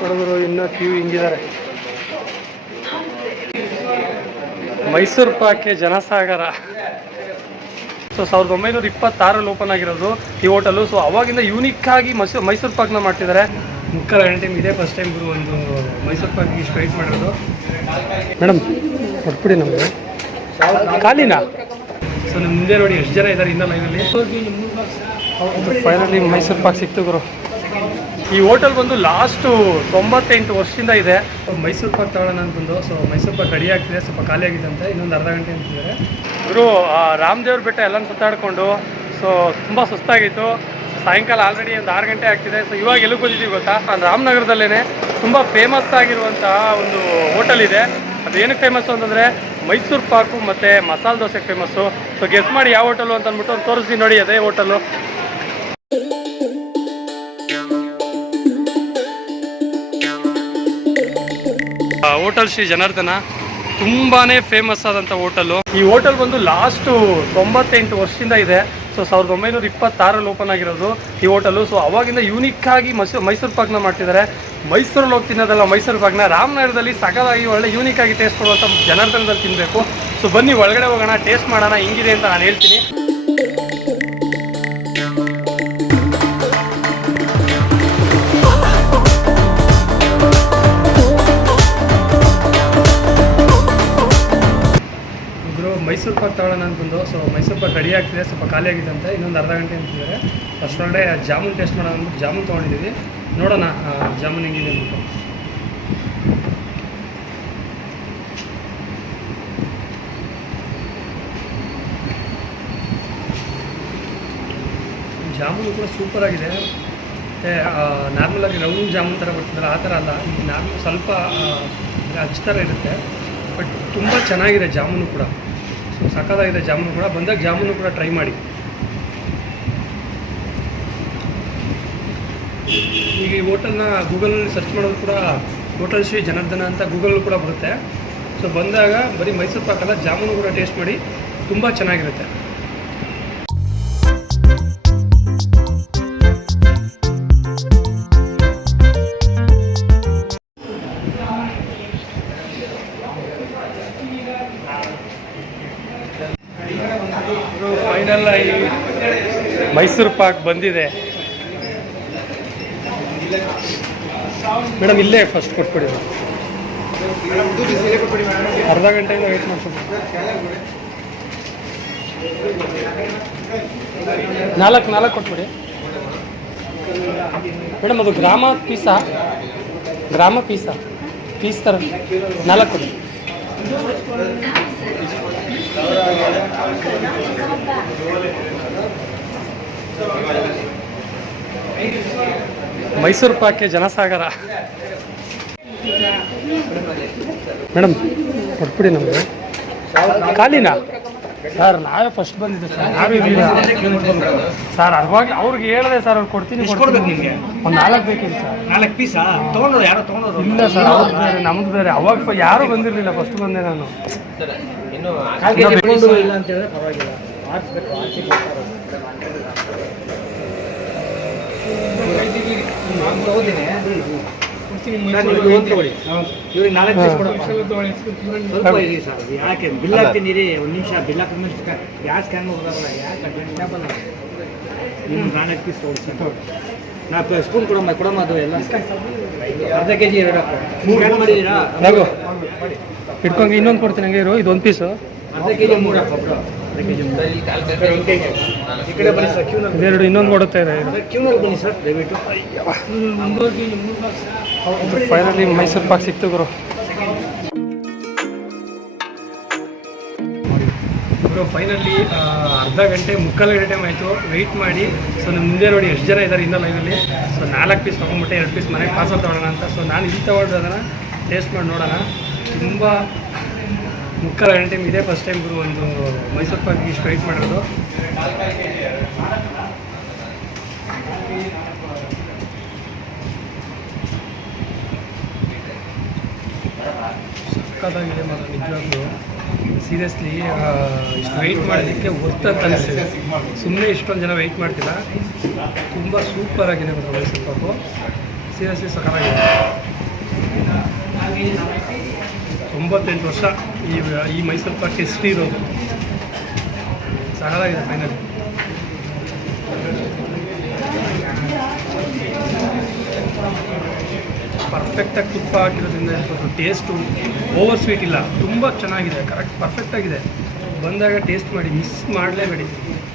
ಹುಡುಗರು ಇನ್ನೂ Q ಹಿಂಗಿದ್ದಾರೆ. Mysuru ಪಾಕ್ಗೆ ಜನಸಾಗರ. So 1926 open ಆಗಿರೋದು ಈ ಹೋಟೆಲು. ಸೊ ಅವಾಗಿಂದ ಯೂನಿಕ್ ಆಗಿ ಮೈಸೂರು ಪಾಕ್ನ ಮಾಡ್ತಿದ್ದಾರೆ. ಮುಕ್ಕಲ್ ಟೈಮ್ ಇದೇ ಫಸ್ಟ್ ಟೈಮ್ ಗುರು ಒಂದು ಮೈಸೂರು ಪಾಕ್ಗೆ ಇಷ್ಟು ವೆಯ್ಟ್ ಮಾಡಿರೋದು. ಮೇಡಮ್ ಕೊಟ್ಬಿಡಿ ನಮಗೆ ಖಾಲಿನಾ. ಸೊ ನಿಮ್ಮ ಮುಂದೆ ನೋಡಿ ಎಷ್ಟು ಜನ ಇದ್ದಾರೆ ಇನ್ನೂ ಲೈನಲ್ಲಿ. ಫೈನಲಿ ಮೈಸೂರು ಪಾಕ್ ಸಿಕ್ತು ಗುರು. ಈ ಹೋಟೆಲ್ ಬಂದು ಲಾಸ್ಟು 98 ವರ್ಷದಿಂದ ಇದೆ. ಮೈಸೂರು ಪಾಕ್ ತಗೊಳ್ಳೋಣ ಅಂತ ಬಂದು. ಸೊ ಮೈಸೂರು ಪಾಕ್ ರೆಡಿ ಆಗ್ತಿದೆ, ಸ್ವಲ್ಪ ಖಾಲಿ ಆಗಿದೆ ಅಂತ, ಇನ್ನೊಂದು ಅರ್ಧ ಗಂಟೆ ಅಂತಿದ್ದಾರೆ ಗುರು. ರಾಮದೇವ್ರ ಬೆಟ್ಟ ಎಲ್ಲ ಸುತ್ತಾಡಿಕೊಂಡು ಸೊ ತುಂಬ ಸುಸ್ತಾಗಿತ್ತು. ಸಾಯಂಕಾಲ ಆಲ್ರೆಡಿ ಒಂದು 6 ಗಂಟೆ ಆಗ್ತಿದೆ. ಸೊ ಇವಾಗ ಎಲ್ಲಿಗೆ ಬಂದಿದ್ದೀವಿ ಗೊತ್ತಾ? ರಾಮನಗರದಲ್ಲೇ ತುಂಬ ಫೇಮಸ್ ಆಗಿರುವಂತಹ ಒಂದು ಹೋಟೆಲ್ ಇದೆ. ಅದೇನಕ್ಕೆ ಫೇಮಸ್ಸು ಅಂತಂದರೆ ಮೈಸೂರು ಪಾಕು ಮತ್ತು ಮಸಾಲೆ ದೋಸೆಗೆ ಫೇಮಸ್ಸು. ಸೊ ಗೆಸ್ ಮಾಡಿ ಯಾವ ಹೋಟೆಲು ಅಂತ ಅಂದ್ಬಿಟ್ಟು ಒಂದು ತೋರಿಸ್ತೀನಿ ನೋಡಿ, ಅದೇ ಹೋಟೆಲು. ಹೋಟೆಲ್ ಶ್ರೀ ಜನಾರ್ದನ ತುಂಬಾ ಫೇಮಸ್ ಆದಂಥ ಹೋಟೆಲು. ಈ ಹೋಟೆಲ್ ಬಂದು ಲಾಸ್ಟು 98 ವರ್ಷದಿಂದ ಇದೆ. ಸೊ 1926 ಓಪನ್ ಆಗಿರೋದು ಈ ಹೋಟೆಲು. ಸೊ ಅವಾಗಿಂದ ಯೂನಿಕ್ ಆಗಿ ಮೈಸೂರು ಪಾಕ್ನ ಮಾಡ್ತಿದ್ದಾರೆ. ಮೈಸೂರಲ್ಲಿ ಹೋಗಿ ತಿನ್ನೋದಲ್ಲ ಮೈಸೂರು ಪಾಕ್ನ, ರಾಮನಗರದಲ್ಲಿ ಸಗದಾಗಿ ಒಳ್ಳೆ ಯೂನಿಕ್ ಆಗಿ ಟೇಸ್ಟ್ ಕೊಡುವಂಥ ಜನಾರ್ದನದಲ್ಲಿ ತಿನ್ನಬೇಕು. ಸೊ ಬನ್ನಿ ಒಳಗಡೆ ಹೋಗೋಣ, ಟೇಸ್ಟ್ ಮಾಡೋಣ ಹೆಂಗಿದೆ ಅಂತ ನಾನು ಹೇಳ್ತೀನಿ. ಮೈಸೂರು ಪಾಕ್ ತಗೊಳ್ಳೋಣ ಅಂತ ಬಂದು. ಸೊ ಮೈಸೂರು ಪಾಕ್ ರೆಡಿ ಆಗ್ತಿದೆ, ಸ್ವಲ್ಪ ಖಾಲಿ ಆಗಿದೆ ಅಂತ, ಇನ್ನೊಂದು ಅರ್ಧ ಗಂಟೆ ಅಂತಿದ್ದಾರೆ. ಅಷ್ಟರೊಳಗಡೆ ಜಾಮೂನ್ ಟೇಸ್ಟ್ ಮಾಡೋಣ ಅಂದ್ಬಿಟ್ಟು ಜಾಮೂನ್ ತೊಗೊಂಡಿದ್ದೀವಿ. ನೋಡೋಣ ಜಾಮೂನ್ ಹೆಂಗಿದೆ ಅಂದ್ಬಿಟ್ಟು. ಜಾಮೂನು ಕೂಡ ಸೂಪರಾಗಿದೆ. ಮತ್ತು ನಾರ್ಮಲಾಗಿ ರೌಂಡ್ ಜಾಮೂನ್ ಥರ ಬರ್ತಿದ್ದಲ್ಲ ಆ ಥರ ಅಲ್ಲ, ಈ ನಾರ್ಮಲ್ ಸ್ವಲ್ಪ ಅಚ್ಚ ಥರ ಇರುತ್ತೆ. ಬಟ್ ತುಂಬ ಚೆನ್ನಾಗಿದೆ ಜಾಮೂನು ಕೂಡ. ಸೊ ಸಕ್ಕತ್ತಾಗಿದೆ ಜಾಮೂನು ಕೂಡ. ಬಂದಾಗ ಜಾಮೂನು ಕೂಡ ಟ್ರೈ ಮಾಡಿ. ಈಗ ಈ ಹೋಟೆಲ್ನ ಗೂಗಲಲ್ಲಿ ಸರ್ಚ್ ಮಾಡೋದು ಕೂಡ ಹೋಟೆಲ್ ಶ್ರೀ ಜನಾರ್ದನ ಅಂತ ಗೂಗಲಲ್ಲಿ ಕೂಡ ಬರುತ್ತೆ. ಸೊ ಬಂದಾಗ ಬರೀ ಮೈಸೂರು ಪಾಕಲ್ಲ, ಜಾಮೂನು ಕೂಡ ಟೇಸ್ಟ್ ಮಾಡಿ, ತುಂಬ ಚೆನ್ನಾಗಿರುತ್ತೆ. ಫೈನಲ್ ಆಗಿ ಮೈಸೂರು ಪಾಕ್ ಬಂದಿದೆ. ಮೇಡಮ್ ಇಲ್ಲೇ ಫಸ್ಟ್ ಕೊಟ್ಬಿಡಿ, ಅರ್ಧ ಗಂಟೆಯಿಂದ ವೆಯ್ಟ್ ಮಾಡ್ಕೊಂಡು. 4 ಕೊಟ್ಬಿಡಿ ಮೇಡಮ್. ಅದು ಗ್ರಾಮ ಪೀಸಾ ಪೀಸ್ ಥರ 4 ಕೊಡಿ. ಮೈಸೂರು ಪಾಕ್ಗೆ ಜನಸಾಗರ. ಮೇಡಮ್ ಕೊಟ್ಬಿಡಿ ನಮಗೆ ಖಾಲಿನಾ. ಸರ್ ನಾವೇ ಫಸ್ಟ್ ಬಂದಿದ್ದೆ ಸರ್, ನಾವೇ ಸರ್. ಅವಾಗ ಅವ್ರಿಗೆ ಹೇಳಿದೆ ಸರ್, ಅವ್ರು ಕೊಡ್ತೀನಿ ಒಂದು 4 ಬೇಕಿದೆ ಸರ್. 4 ಪೀಸಾ ತೊಗೊಂಡ್ರು? ಯಾರೋ ತೊಗೊಂಡ್ರು? ಇಲ್ಲ ಸರ್, ಅವ್ರು ಬೇರೆ ನಮ್ಮದು ಬೇರೆ. ಅವಾಗ ಯಾರೂ ಬಂದಿರಲಿಲ್ಲ, ಫಸ್ಟ್ ಬಂದೆ ನಾನು. ಇಲ್ಲ ಅಂತ ಹೇಳಿದ್ರೆ ಪರವಾಗಿಲ್ಲ, ಇವ್ರಿಗೆ 4 ಪೀಸ್ ಸ್ವಲ್ಪ ಇರಿ ಸರ್. ಯಾಕೆ ಬಿಲ್ ಹಾಕ್ತೀನಿ ರೀ, ಒಂದು ನಿಮಿಷ ಬಿಲ್ ಹಾಕಿದ ಗ್ಯಾಸ್ ಸ್ಕ್ಯಾನ್ ಹೋಗೋಲ್ಲ. ಯಾಕೆ ನಿಮ್ಗೆ 4 ಪೀಸ್ ತೊಗೊಳ್ಳಿ ಸರ್. 4 ಸ್ಪೂನ್ ಕೊಡಮ್ಮ ಅದು ಎಲ್ಲ ಅರ್ಧ kg 2 ಸ್ಕ್ಯಾನ್ ಮಾಡಿದ್ದೀರಾ? ಇಟ್ಕೊಂಡು ಇನ್ನೊಂದು ಕೊಡ್ತೀನಿ, ಹಂಗೆ ಇರು. ಇದು 1 ಪೀಸು ಅರ್ಧ kg 3 ಹಾಕೋಬ್ರು. ಎರಡು ಇನ್ನೊಂದು ಕೊಡುತ್ತಾ ಇದೆ. ಕ್ಯೂನಲ್ಲಿ ಬನ್ನಿ ಸರ್ ದಯವಿಟ್ಟು. ಫೈನಲಿ ಮೈಸೂರು ಪಾಕ್ ಸಿಕ್ತು ಗುರು. ಫೈನಲಿ ಅರ್ಧ ಗಂಟೆ ಮುಕ್ಕಾಲು ಗಂಟೆ ಟೈಮ್ ಆಯಿತು ವೆಯ್ಟ್ ಮಾಡಿ. ಸೊ ನಿಮ್ಮ ಮುಂದೆ ನೋಡಿ ಎಷ್ಟು ಜನ ಇದ್ದಾರೆ ಇನ್ನೂ ಲೈನಲ್ಲಿ. ಸೊ 4 ಪೀಸ್ ತೊಗೊಂಡ್ಬಿಟ್ಟೆ, 2 ಪೀಸ್ ಮನೆಗೆ ಪಾರ್ಸಲ್ ತೊಗೊಳ್ಳೋಣ ಅಂತ. ಸೊ ನಾನು ಇಲ್ಲಿ ತೊಗೊಂಡ್ರೆ ಟೇಸ್ಟ್ ಮಾಡಿ ನೋಡೋಣ. ತುಂಬ ಮುಕ್ಕಾಲು ಗಂಟೆ ಟೈಮ್ ಇದೇ ಫಸ್ಟ್ ಟೈಮ್ ಗುರು ಒಂದು ಮೈಸೂರು ಪಾಕ್ಗೆ ಇಷ್ಟು ವೆಯ್ಟ್ ಮಾಡಿರೋದು. ಸಕ್ಕತ್ತಾಗಿದೆ ಮಾತ್ರ ನಿಜವಾಗ್ಲೂ. ಸೀರಿಯಸ್ಲಿ ಇಷ್ಟು ವೆಯ್ಟ್ ಮಾಡೋದಕ್ಕೆ ವರ್ತ್ ಅಂತ ಅನಿಸ್ತಿದೆ. ಸುಮ್ಮನೆ ಇಷ್ಟೊಂದು ಜನ ವೆಯ್ಟ್ ಮಾಡ್ತಿಲ್ಲ. ತುಂಬ ಸೂಪರ್ ಆಗಿದೆ ಮಾತ್ರ ಮೈಸೂರು ಪಾಕು. ಸೀರಿಯಸ್ಲಿ ಸಕ್ಕತ್ತಾಗಿದೆ. 98 ವರ್ಷ ಈ ಮೈಸೂರು ಪಾಕ್ ಹಿಸ್ಟ್ರಿ ಇರೋದು. ಸಹಜವಾಗಿದೆ ಫೈನಲಿ. ಪರ್ಫೆಕ್ಟಾಗಿ ತುಪ್ಪ ಹಾಕಿರೋದ್ರಿಂದ ಇರ್ಬೋದು, ಟೇಸ್ಟು ಓವರ್ ಸ್ವೀಟ್ ಇಲ್ಲ, ತುಂಬ ಚೆನ್ನಾಗಿದೆ, ಕರೆಕ್ಟ್ ಪರ್ಫೆಕ್ಟಾಗಿದೆ. ಬಂದಾಗ ಟೇಸ್ಟ್ ಮಾಡಿ, ಮಿಸ್ ಮಾಡಲೇಬೇಡಿ.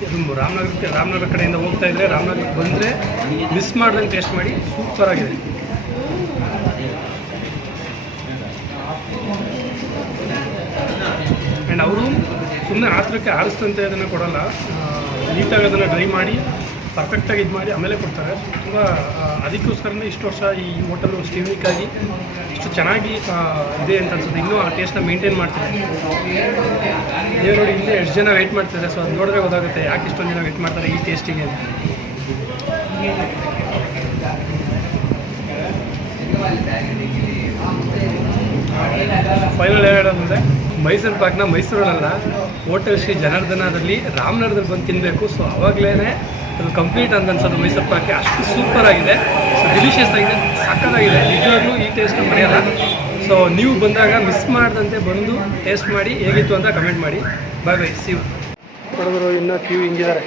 ಇದು ರಾಮನಗರ ಕಡೆಯಿಂದ ಹೋಗ್ತಾ ಇದ್ದರೆ, ರಾಮನಗರಕ್ಕೆ ಬಂದರೆ ಮಿಸ್ ಮಾಡ್ದಂಗೆ ಟೇಸ್ಟ್ ಮಾಡಿ, ಸೂಪರಾಗಿದೆ. ಆ್ಯಂಡ್ ಅವರು ಸುಮ್ಮನೆ ಆತ್ರಕ್ಕೆ ಆರಿಸ್ತಂತೆ ಅದನ್ನು ಕೊಡೋಲ್ಲ, ನೀಟಾಗಿ ಅದನ್ನು ಡ್ರೈ ಮಾಡಿ ಪರ್ಫೆಕ್ಟಾಗಿ ಇದು ಮಾಡಿ ಆಮೇಲೆ ಕೊಡ್ತಾರೆ. ತುಂಬ ಅದಕ್ಕೋಸ್ಕರನೇ ಇಷ್ಟು ವರ್ಷ ಈ ಹೋಟೆಲು ಸ್ಟೀವ್ನಿಕ್ಕಾಗಿ ಇಷ್ಟು ಚೆನ್ನಾಗಿ ಇದೆ ಅಂತ ಅನ್ಸುತ್ತೆ. ಇನ್ನೂ ಆ ಟೇಸ್ಟ್ನ ಮೇಂಟೈನ್ ಮಾಡ್ತಾರೆ. ನೀವು ನೋಡಿ, ಇಲ್ಲೇ ಎಷ್ಟು ಜನ ವೆಯ್ಟ್ ಮಾಡ್ತಿದ್ದಾರೆ. ಸೊ ಅದು ನೋಡಿದ್ರೆ ಗೊತ್ತಾಗುತ್ತೆ ಯಾಕೆ ಇಷ್ಟೊಂದು ಜನ ವೆಯ್ಟ್ ಮಾಡ್ತಾರೆ ಈ ಟೇಸ್ಟಿಗೆ ಅಂತ. ಫೈನಲ್ ಹೇಳೋದಂದರೆ ಮೈಸೂರು ಪಾಕ್ನ ಮೈಸೂರಲ್ಲ, ಹೋಟೆಲ್ ಶ್ರೀ ಜನಾರ್ದನದಲ್ಲಿ ರಾಮನಗರದಲ್ಲಿ ಬಂದು ತಿನ್ನಬೇಕು. ಸೊ ಆವಾಗಲೇ ಅದು ಕಂಪ್ಲೀಟ್ ಅಂತ ಅನ್ಸೋದು ಮೈಸೂರು ಪಾಕ್ಗೆ. ಅಷ್ಟು ಸೂಪರಾಗಿದೆ, ಸೊ ಡೆಲಿಷಿಯಸ್ ಆಗಿದೆ, ಸಕ್ಕತ್ತಾಗಿದೆ. ನಿಜವಾಗ್ಲೂ ಈ ಟೇಸ್ಟ್ನ ಮರೆಯಲ್ಲ. ಸೊ ನೀವು ಬಂದಾಗ ಮಿಸ್ ಮಾಡದಂತೆ ಬಂದು ಟೇಸ್ಟ್ ಮಾಡಿ ಹೇಗಿತ್ತು ಅಂತ ಕಮೆಂಟ್ ಮಾಡಿ. ಬಾಯ್ ಬಾಯ್, ಸಿ ಯು. ಹುಡುಗರು ಇನ್ನೂ ಕ್ಯೂ ಹಿಂಗಿದ್ದಾರೆ.